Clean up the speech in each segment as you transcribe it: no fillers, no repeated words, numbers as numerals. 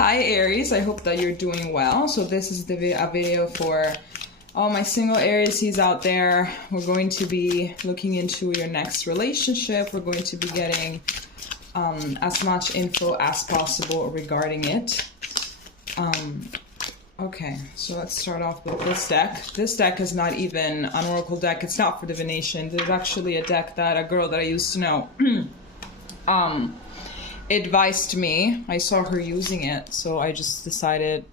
Hi Aries, I hope that you're doing well. So this is a video for all my single Aries out there. We're going to be looking into your next relationship. We're going to be getting as much info as possible regarding it. Okay, so let's start off with this deck. This deck is not even an oracle deck. It's not for divination. There's actually a deck that a girl that I used to know advised me. I saw her using it, so I just decided,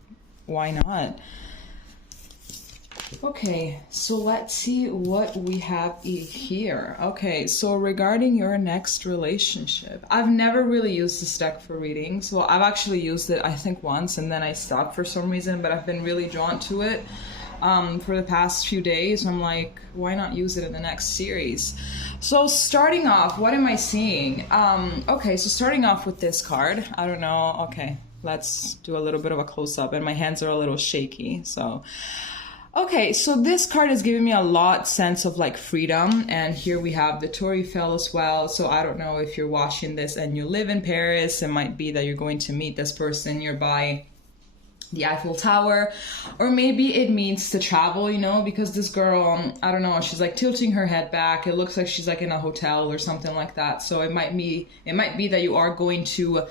why not? Okay, so let's see what we have here. Okay, so regarding your next relationship, I've never really used this deck for readings. Well, I've actually used it, I think, once, and then I stopped for some reason, but I've been really drawn to it for the past few days. I'm like, why not use it in the next series? So starting off, what am I seeing? Okay, so starting off with this card, I don't know. Okay, let's do a little bit of a close-up, and my hands are a little shaky, so... Okay, so this card is giving me a lot sense of like freedom, and here we have the Torifel as well. So I don't know if you're watching this and you live in Paris. It might be that you're going to meet this person nearby the Eiffel Tower, or maybe it means to travel, you know, because this girl, I don't know, she's like tilting her head back. It looks like she's like in a hotel or something like that. So it might be that you are going to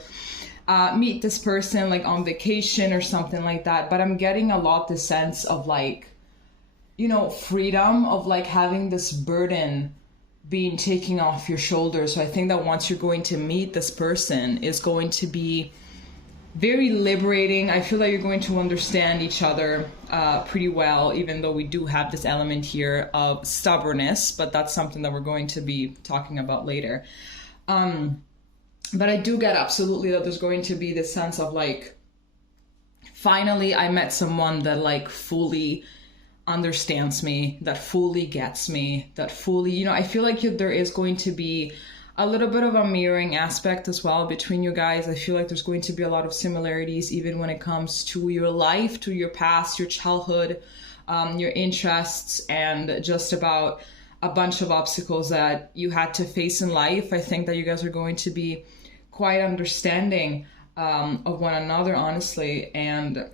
meet this person like on vacation or something like that. But I'm getting a lot the sense of like, you know, freedom, of like having this burden being taken off your shoulders. So I think that once you're going to meet this person, is going to be very liberating. I feel like you're going to understand each other pretty well, even though we do have this element here of stubbornness, but that's something that we're going to be talking about later. But I do get absolutely that there's going to be this sense of like, finally I met someone that like fully understands me, that fully gets me, that fully, you know, I feel like there is going to be a little bit of a mirroring aspect as well between you guys. I feel like there's going to be a lot of similarities, even when it comes to your life, to your past, your childhood, your interests, and just about a bunch of obstacles that you had to face in life. I think that you guys are going to be quite understanding of one another, honestly, and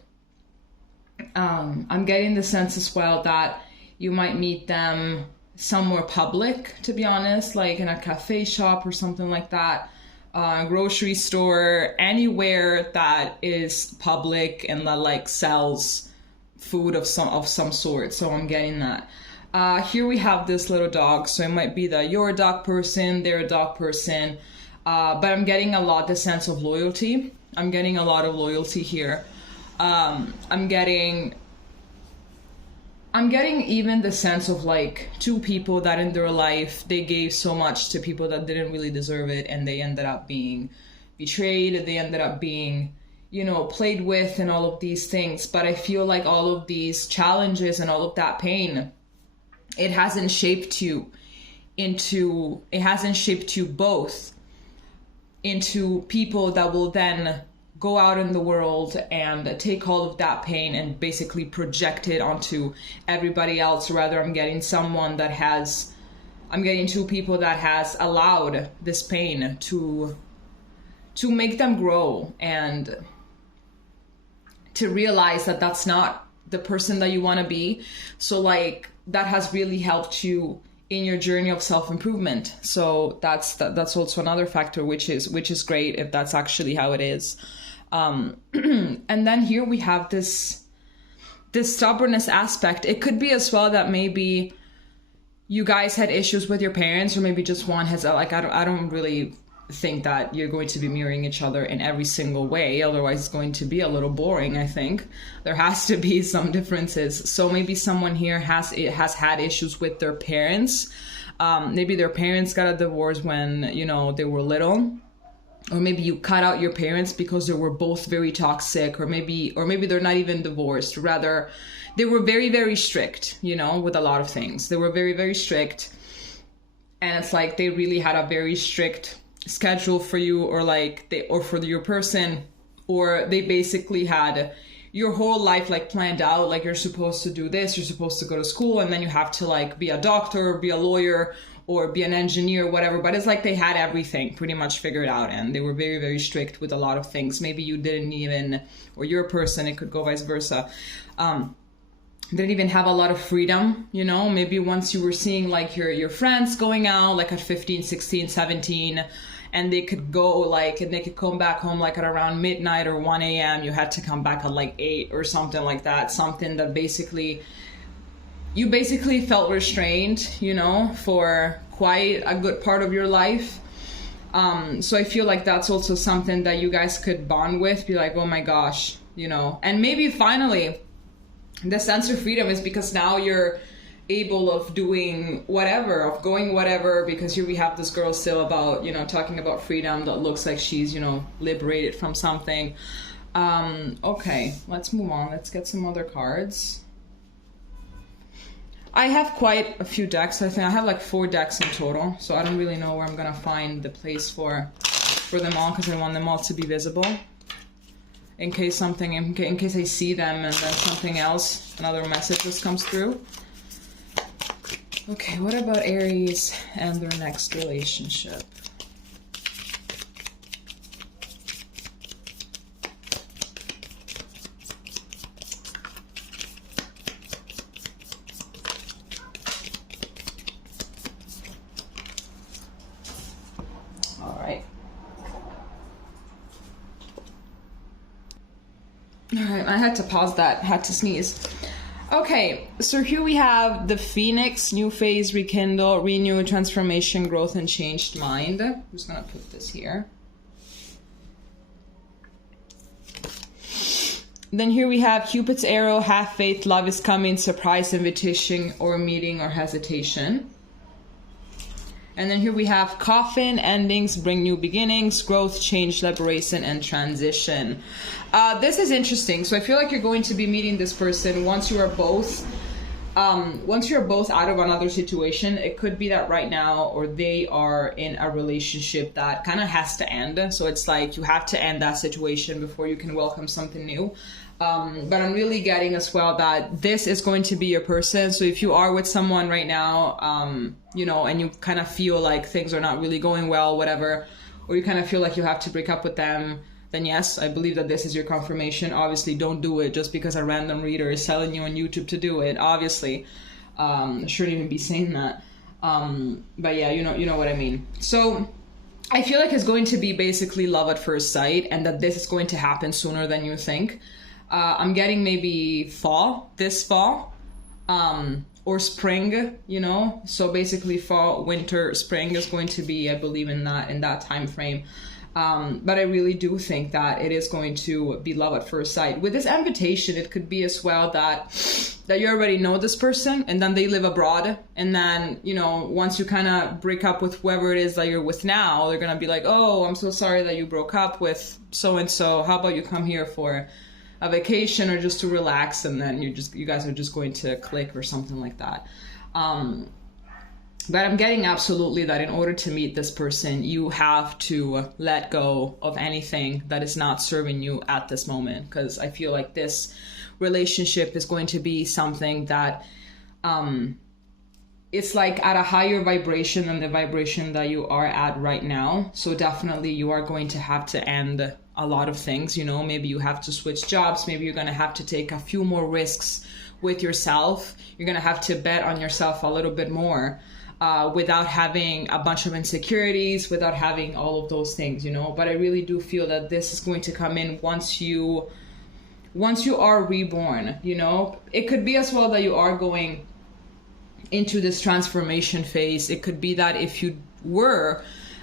I'm getting the sense as well that you might meet them somewhere public, to be honest, like in a cafe shop or something like that, grocery store, anywhere that is public and that like sells food of some sort. So I'm getting that. Here we have this little dog, so it might be that you're a dog person, they're a dog person, but I'm getting a lot the sense of loyalty. I'm getting a lot of loyalty here. I'm getting even the sense of like two people that in their life, they gave so much to people that didn't really deserve it, and they ended up being betrayed, they ended up being, you know, played with and all of these things. But I feel like all of these challenges and all of that pain, it hasn't shaped you both into people that will then go out in the world and take all of that pain and basically project it onto everybody else. Rather, I'm getting two people that has allowed this pain to make them grow and to realize that that's not the person that you want to be. So like that has really helped you in your journey of self-improvement. So that's also another factor, which is great if that's actually how it is. And then here we have this stubbornness aspect. It could be as well that maybe you guys had issues with your parents, or maybe just one has like, I don't really think that you're going to be mirroring each other in every single way. Otherwise it's going to be a little boring. I think there has to be some differences. So maybe someone here has had issues with their parents. Maybe their parents got a divorce when, you know, they were little. Or maybe you cut out your parents because they were both very toxic, or maybe they're not even divorced. Rather, they were very, very strict, you know, with a lot of things. They were very, very strict. And it's like they really had a very strict schedule for you, or for your person, or they basically had your whole life like planned out. Like, you're supposed to do this, you're supposed to go to school, and then you have to like be a doctor or be a lawyer or be an engineer, whatever, but it's like they had everything pretty much figured out, and they were very, very strict with a lot of things. Maybe you didn't even, or you're a person, it could go vice versa, didn't even have a lot of freedom, you know. Maybe once you were seeing like your friends going out like at 15, 16, 17, and they could go like, and they could come back home like at around midnight or 1 a.m. You had to come back at like 8 or something like that. Something that basically, you basically felt restrained, you know, for quite a good part of your life. So I feel like that's also something that you guys could bond with, be like, oh my gosh, you know. And maybe finally the sense of freedom is because now you're able of doing whatever, of going whatever, because here we have this girl still about, you know, talking about freedom that looks like she's, you know, liberated from something. Okay, let's move on. Let's get some other cards. I have quite a few decks. I think I have like 4 decks in total, so I don't really know where I'm gonna find the place for them all, because I want them all to be visible. In case something, in case I see them and then something else, another message just comes through. Okay, what about Aries and their next relationship? Alright, I had to pause that, had to sneeze. Okay, so here we have the Phoenix, new phase, rekindle, renew, transformation, growth, and changed mind. I'm just gonna put this here. Then here we have Cupid's arrow, have faith, love is coming, surprise, invitation, or meeting, or hesitation. And then here we have coffin, endings, bring new beginnings, growth, change, liberation, and transition. This is interesting. So I feel like you're going to be meeting this person once you are both out of another situation. It could be that right now, or they are in a relationship that kind of has to end. So it's like you have to end that situation before you can welcome something new. But I'm really getting as well that this is going to be your person. So if you are with someone right now, you know, and you kind of feel like things are not really going well, whatever, or you kind of feel like you have to break up with them, then yes, I believe that this is your confirmation. Obviously, don't do it just because a random reader is telling you on YouTube to do it. Obviously, I shouldn't even be saying that. But yeah, you know what I mean. So I feel like it's going to be basically love at first sight, and that this is going to happen sooner than you think. I'm getting maybe this fall, or spring, you know. So basically fall, winter, spring is going to be, I believe, in that time frame. But I really do think that it is going to be love at first sight. With this invitation, it could be as well that you already know this person, and then they live abroad, and then, you know, once you kind of break up with whoever it is that you're with now, they're gonna be like, oh, I'm so sorry that you broke up with so and so, how about you come here for a vacation or just to relax, and then you guys are just going to click or something like that. But I'm getting absolutely that in order to meet this person, you have to let go of anything that is not serving you at this moment. Because I feel like this relationship is going to be something that it's like at a higher vibration than the vibration that you are at right now. So definitely you are going to have to end a lot of things, you know. Maybe you have to switch jobs. Maybe you're going to have to take a few more risks with yourself. You're going to have to bet on yourself a little bit more. Without having a bunch of insecurities, without having all of those things, you know. But I really do feel that this is going to come in once you are reborn, you know. It could be as well that you are going into this transformation phase. It could be that if you were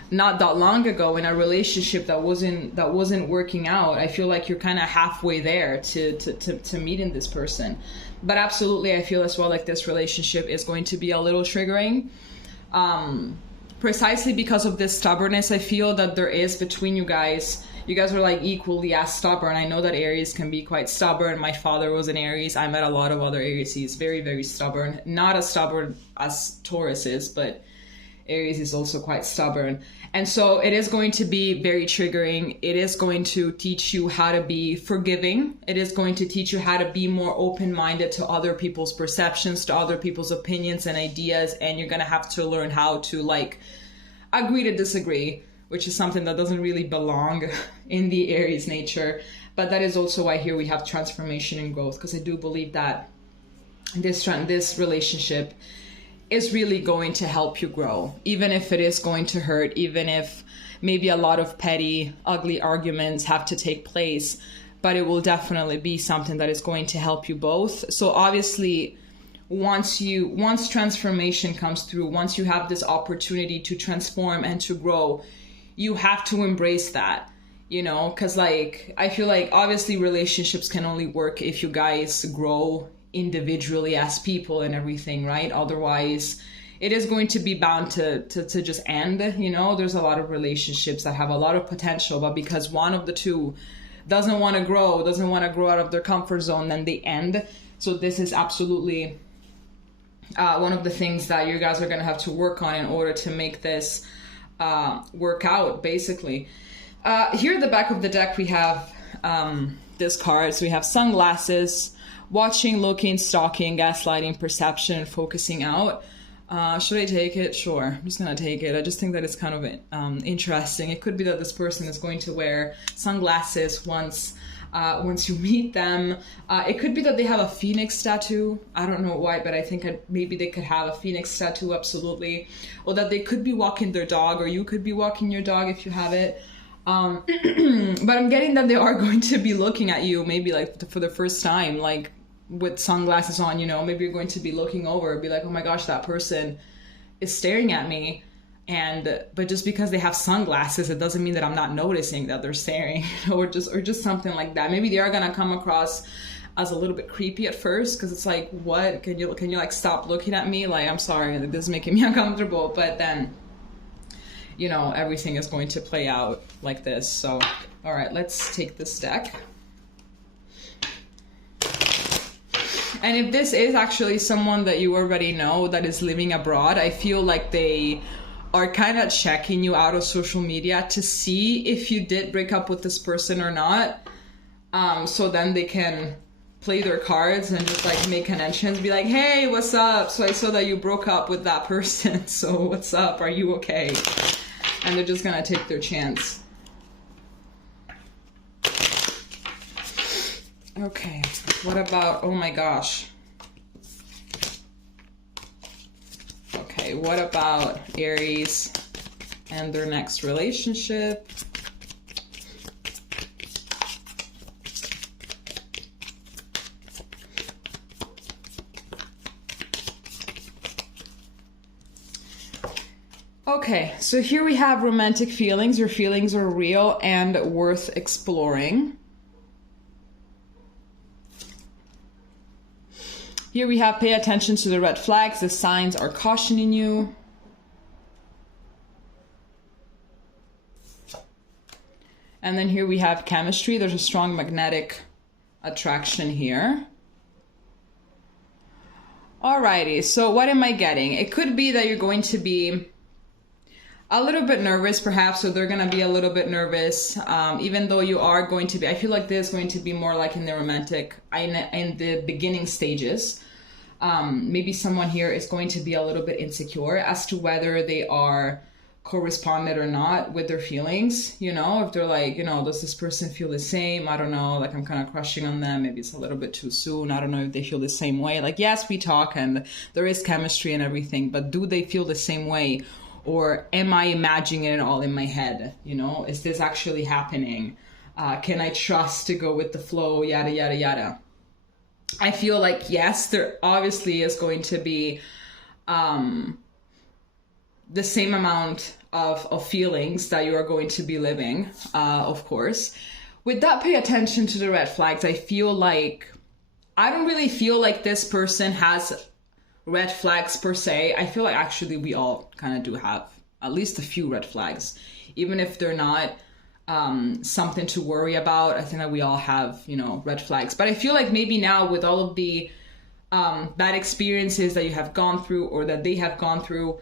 not that long ago in a relationship that wasn't working out, I feel like you're kind of halfway there to meeting this person. But absolutely, I feel as well like this relationship is going to be a little triggering. Precisely because of this stubbornness I feel that there is between you guys. You guys are like equally as stubborn. I know that Aries can be quite stubborn. My father was an Aries. I met a lot of other Aries. He's very, very stubborn. Not as stubborn as Taurus is, but Aries is also quite stubborn. And so it is going to be very triggering. It is going to teach you how to be forgiving. It is going to teach you how to be more open-minded to other people's perceptions, to other people's opinions and ideas. And you're going to have to learn how to like agree to disagree, which is something that doesn't really belong in the Aries nature. But that is also why here we have transformation and growth, because I do believe that this relationship is really going to help you grow, even if it is going to hurt, even if maybe a lot of petty, ugly arguments have to take place, but it will definitely be something that is going to help you both. So obviously, once transformation comes through, once you have this opportunity to transform and to grow, you have to embrace that, you know, because like, I feel like obviously relationships can only work if you guys grow individually as people and everything, right? Otherwise it is going to be bound to just end. You know, there's a lot of relationships that have a lot of potential, but because one of the two doesn't want to grow out of their comfort zone, then they end. So this is absolutely one of the things that you guys are going to have to work on in order to make this work out, basically. Here at the back of the deck we have this card. So we have sunglasses, watching, looking, stalking, gaslighting, perception, focusing out. Should I take it? Sure, I'm just gonna take it. I just think that it's kind of interesting. It could be that this person is going to wear sunglasses once you meet them. It could be that they have a phoenix tattoo. I don't know why, but I think maybe they could have a phoenix tattoo, absolutely. Or that they could be walking their dog, or you could be walking your dog if you have it. But I'm getting that they are going to be looking at you, maybe like for the first time, like with sunglasses on, you know, maybe you're going to be looking over, be like, oh my gosh, that person is staring at me. But just because they have sunglasses, it doesn't mean that I'm not noticing that they're staring, you know, or just something like that. Maybe they are going to come across as a little bit creepy at first, because it's like, what, can you like stop looking at me? Like, I'm sorry, this is making me uncomfortable. But then, you know, everything is going to play out like this. So, all right, let's take this deck. And if this is actually someone that you already know that is living abroad, I feel like they are kind of checking you out of social media to see if you did break up with this person or not. So then they can play their cards and just like make an entrance, be like, hey, what's up? So I saw that you broke up with that person. So what's up? Are you okay? And they're just gonna take their chance. Okay, what about, oh my gosh. Okay, what about Aries and their next relationship? Okay, so here we have romantic feelings. Your feelings are real and worth exploring. Here we have pay attention to the red flags. The signs are cautioning you. And then here we have chemistry. There's a strong magnetic attraction here. Alrighty, so what am I getting? It could be that you're going to be a little bit nervous, perhaps, so they're going to be a little bit nervous, even though you are going to be, I feel like this is going to be more like in the romantic, in the beginning stages. Maybe someone here is going to be a little bit insecure as to whether they are corresponded or not with their feelings, you know, if they're like, you know, does this person feel the same? I don't know, like I'm kind of crushing on them, maybe it's a little bit too soon, I don't know if they feel the same way. Like, yes, we talk and there is chemistry and everything, but do they feel the same way? Or am I imagining it all in my head? You know, is this actually happening? Can I trust to go with the flow? Yada, yada, yada. I feel like, yes, there obviously is going to be the same amount of feelings that you are going to be living, of course. With that, pay attention to the red flags. I feel like, I don't really feel like this person has red flags per se. I feel like actually we all kind of do have at least a few red flags, even if they're not something to worry about. I think that we all have, you know, red flags. But I feel like maybe now with all of the bad experiences that you have gone through or that they have gone through,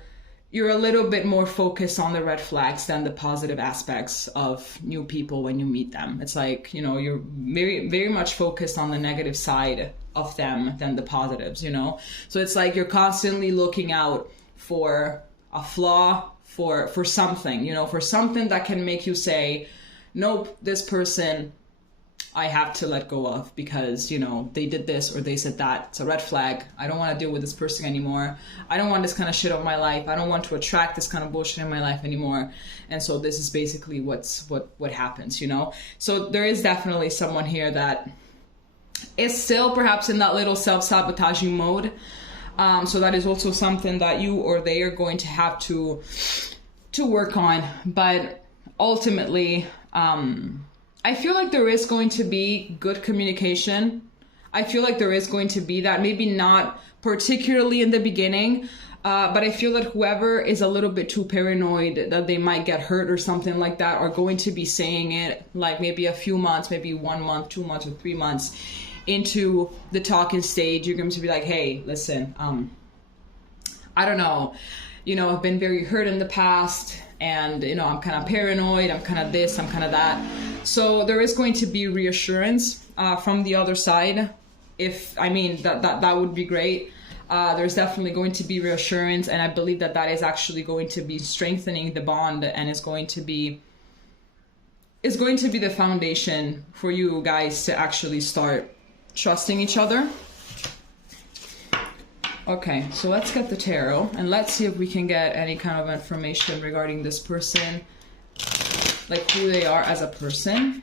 you're a little bit more focused on the red flags than the positive aspects of new people when you meet them. It's like, you know, you're very, very much focused on the negative side of them than the positives, you know? So it's like you're constantly looking out for a flaw, for something, you know, for something that can make you say, nope, this person I have to let go of because, you know, they did this or they said that. It's a red flag. I don't want to deal with this person anymore. I don't want this kind of shit in my life. I don't want to attract this kind of bullshit in my life anymore. And so this is basically what happens, you know? So there is definitely someone here that is still perhaps in that little self-sabotaging mode. So that is also something that you or they are going to have to work on. But ultimately, I feel like there is going to be good communication. I feel like there is going to be that, maybe not particularly in the beginning, but I feel that whoever is a little bit too paranoid that they might get hurt or something like that are going to be saying it like maybe a few months, maybe 1 month, 2 months, or 3 months into the talking stage. You're going to be like, hey, listen, I don't know, you know, I've been very hurt in the past, and, you know, I'm kind of paranoid, I'm kind of this, I'm kind of that. So there is going to be reassurance from the other side. That would be great. There's definitely going to be reassurance, and I believe that that is actually going to be strengthening the bond, and is going to be the foundation for you guys to actually start trusting each other. Okay, so let's get the tarot and let's see if we can get any kind of information regarding this person, like who they are as a person.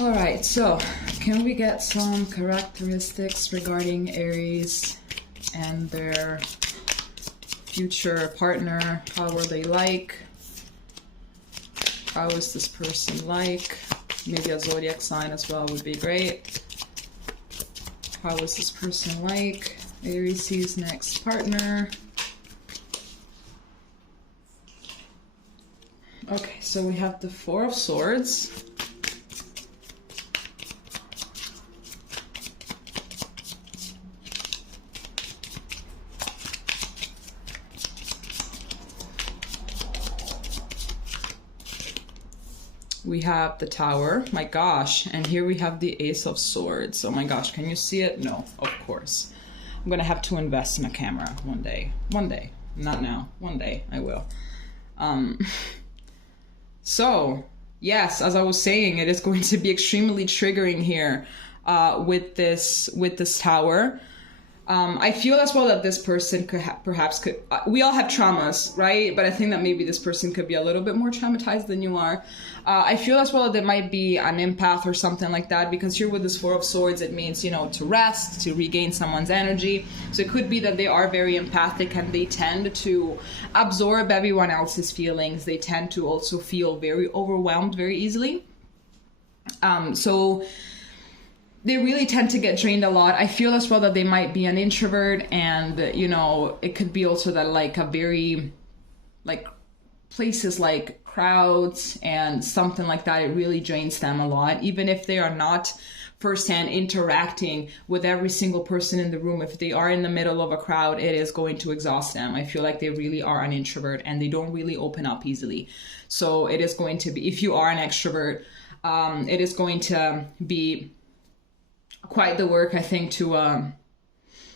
All right, so can we get some characteristics regarding Aries and their future partner? How are they like? How is this person like? Maybe a zodiac sign as well would be great. How is this person like? Aries' next partner. Okay, so we have the Four of Swords. We have the Tower, my gosh, and here we have the Ace of Swords. Oh my gosh, can you see it? No, of course. I'm gonna have to invest in a camera one day. One day, not now, one day I will. So, yes, as I was saying, it is going to be extremely triggering here with this Tower. I feel as well that this person could we all have traumas, right? But I think that maybe this person could be a little bit more traumatized than you are. I feel as well that there might be an empath or something like that, because here with this Four of Swords, it means, you know, to rest, to regain someone's energy. So it could be that they are very empathic and they tend to absorb everyone else's feelings. They tend to also feel very overwhelmed very easily. So they really tend to get drained a lot. I feel as well that they might be an introvert, and, you know, it could be also that like a very, like, places like crowds and something like that, it really drains them a lot. Even if they are not firsthand interacting with every single person in the room, if they are in the middle of a crowd, it is going to exhaust them. I feel like they really are an introvert and they don't really open up easily. So it is going to be, if you are an extrovert, it is going to be quite the work, I think, to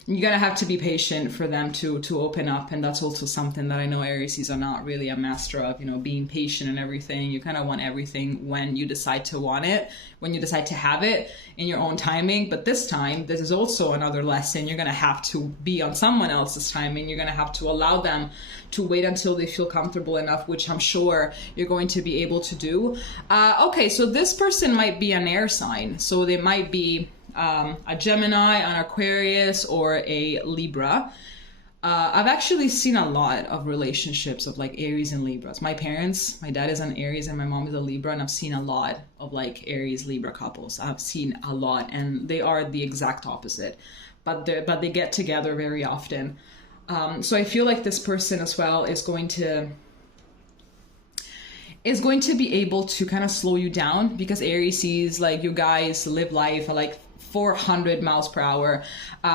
you're gonna have to be patient for them to open up. And that's also something that I know Aries are not really a master of, you know, being patient and everything. You kind of want everything when you decide to want it, when you decide to have it in your own timing. But this time, this is also another lesson. You're gonna have to be on someone else's timing. You're gonna have to allow them to wait until they feel comfortable enough, which I'm sure you're going to be able to do. Okay, so this person might be an air sign. So they might be a Gemini, an Aquarius, or a Libra. I've actually seen a lot of relationships of like Aries and Libras. My dad is an Aries and my mom is a Libra, and I've seen a lot of like Aries Libra couples. I've seen a lot, and they are the exact opposite, but they get together very often. So I feel like this person as well is going to is going to be able to kind of slow you down, because Aries sees like you guys live life at like 400 miles per hour.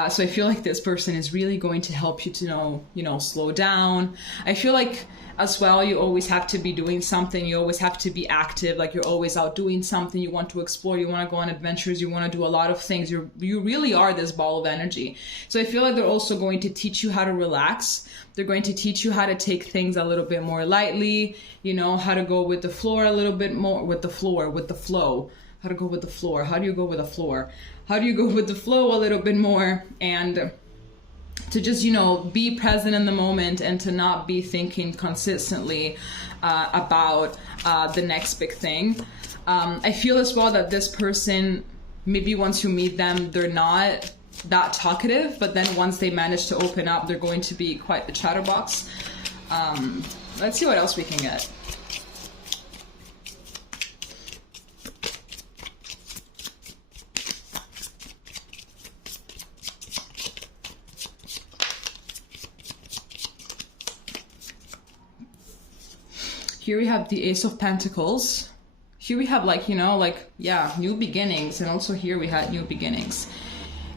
So I feel like this person is really going to help you to slow down. I feel like as well, you always have to be doing something. You always have to be active. Like you're always out doing something. You want to explore. You want to go on adventures. You want to do a lot of things. You really are this ball of energy. So I feel like they're also going to teach you how to relax. They're going to teach you how to take things a little bit more lightly, how to go with the floor a little bit more, with the flow, how to go with the floor. How do you go with the floor? How do you go with the flow a little bit more? And to just, be present in the moment, and to not be thinking consistently about the next big thing. I feel as well that this person, maybe once you meet them, they're not that talkative, but then once they manage to open up, they're going to be quite the chatterbox. Let's see what else we can get. Here we have the Ace of Pentacles. Here we have new beginnings. And also here we had new beginnings.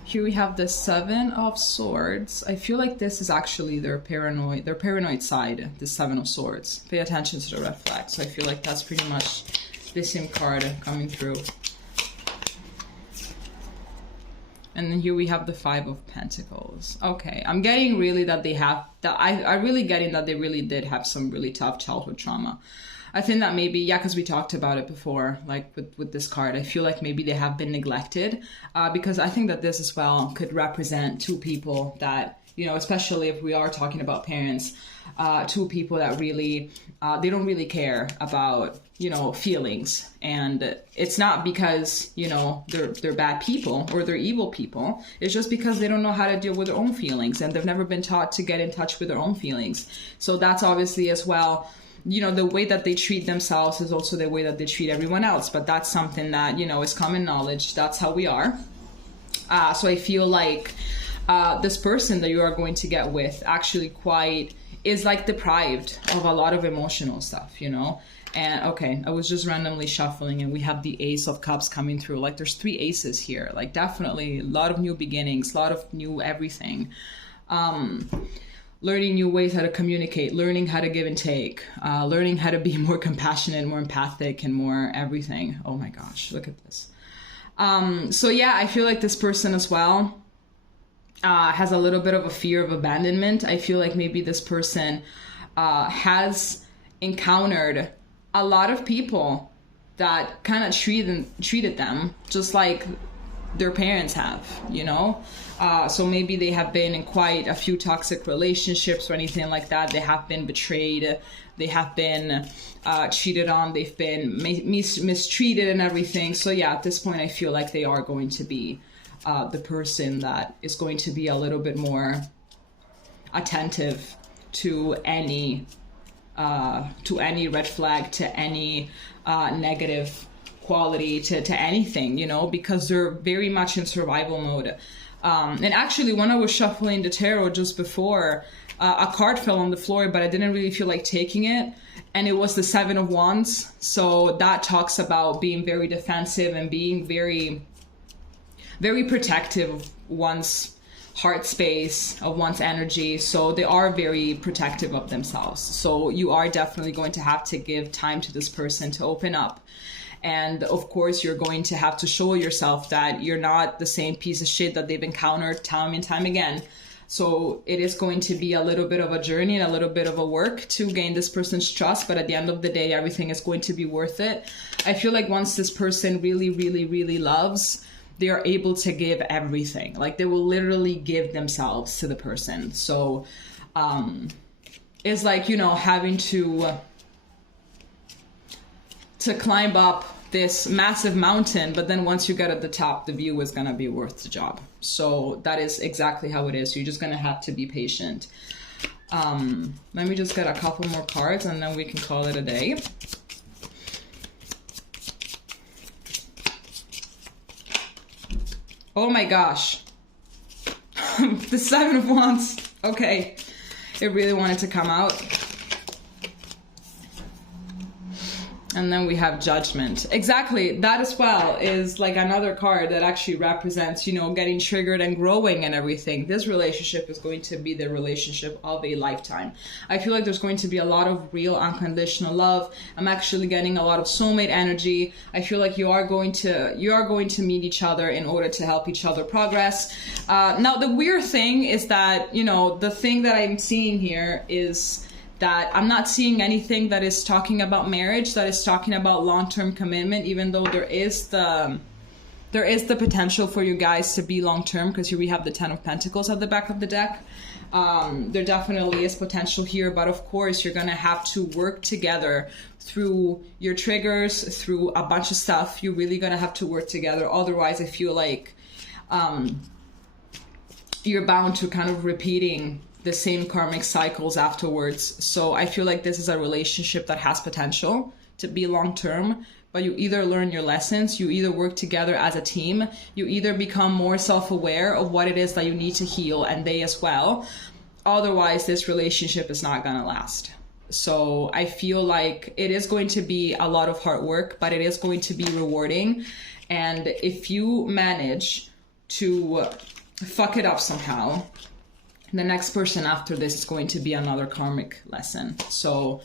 Here we have the Seven of Swords. I feel like this is actually their paranoid side, the Seven of Swords. Pay attention to the red flag. So I feel like that's pretty much the same card coming through. And then here we have the Five of Pentacles. Okay, I'm getting really that they have that. I'm really getting that they really did have some really tough childhood trauma. I think that maybe, because we talked about it before, like with this card, I feel like maybe they have been neglected, because I think that this as well could represent two people that, especially if we are talking about parents, two people that really, they don't really care about, feelings. And it's not because, they're bad people or they're evil people. It's just because they don't know how to deal with their own feelings, and they've never been taught to get in touch with their own feelings. So that's obviously as well, the way that they treat themselves is also the way that they treat everyone else. But that's something that, is common knowledge. That's how we are. So I feel like this person that you are going to get with actually is like deprived of a lot of emotional stuff, And okay, I was just randomly shuffling, and we have the Ace of Cups coming through. Like there's 3 aces here. Like definitely a lot of new beginnings, a lot of new everything. Learning new ways how to communicate, learning how to give and take, learning how to be more compassionate, more empathic, and more everything. Oh my gosh, look at this. So yeah, I feel like this person as well has a little bit of a fear of abandonment. I feel like maybe this person has encountered a lot of people that kind of treated them just like their parents have, so maybe they have been in quite a few toxic relationships or anything like that. They have been betrayed, they have been cheated on, they've been mistreated and everything. So yeah, at this point I feel like they are going to be the person that is going to be a little bit more attentive to any red flag, to any negative quality, to anything, because they're very much in survival mode. And actually, when I was shuffling the tarot just before, a card fell on the floor, but I didn't really feel like taking it. And it was the Seven of Wands. So that talks about being very defensive and being very, very protective of one's heart space, of one's energy. So they are very protective of themselves. So you are definitely going to have to give time to this person to open up. And of course, you're going to have to show yourself that you're not the same piece of shit that they've encountered time and time again. So it is going to be a little bit of a journey and a little bit of a work to gain this person's trust. But at the end of the day, everything is going to be worth it. I feel like once this person really, really, really loves, they are able to give everything. Like they will literally give themselves to the person. So it's like, having to climb up this massive mountain, but then once you get at the top, the view is going to be worth the job. So that is exactly how it is. You're just going to have to be patient. Let me just get a couple more cards and then we can call it a day. Oh my gosh. The Seven of Wands. Okay. It really wanted to come out. And then we have Judgment. Exactly. That as well is like another card that actually represents, you know, getting triggered and growing and everything. This relationship is going to be the relationship of a lifetime. I feel like there's going to be a lot of real unconditional love. I'm actually getting a lot of soulmate energy. I feel like you are going to meet each other in order to help each other progress. Now, the weird thing is that, you know, the thing that I'm seeing here is that I'm not seeing anything that is talking about marriage, that is talking about long-term commitment, even though there is the potential for you guys to be long-term, because here we have the Ten of Pentacles at the back of the deck. There definitely is potential here, but of course you're gonna have to work together through your triggers, through a bunch of stuff. You're really gonna have to work together. Otherwise, I feel like you're bound to kind of repeating the same karmic cycles afterwards. So I feel like this is a relationship that has potential to be long-term, but you either learn your lessons, you either work together as a team, you either become more self-aware of what it is that you need to heal, and they as well. Otherwise, this relationship is not gonna last. So I feel like it is going to be a lot of hard work, but it is going to be rewarding. And if you manage to fuck it up somehow, the next person after this is going to be another karmic lesson. So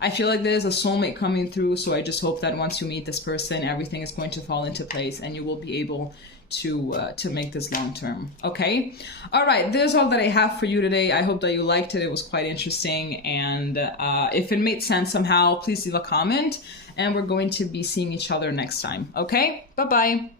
I feel like there's a soulmate coming through. So I just hope that once you meet this person, everything is going to fall into place and you will be able to make this long term. Okay. All right. This is all that I have for you today. I hope that you liked it. It was quite interesting. And if it made sense somehow, please leave a comment, and we're going to be seeing each other next time. Okay. Bye-bye.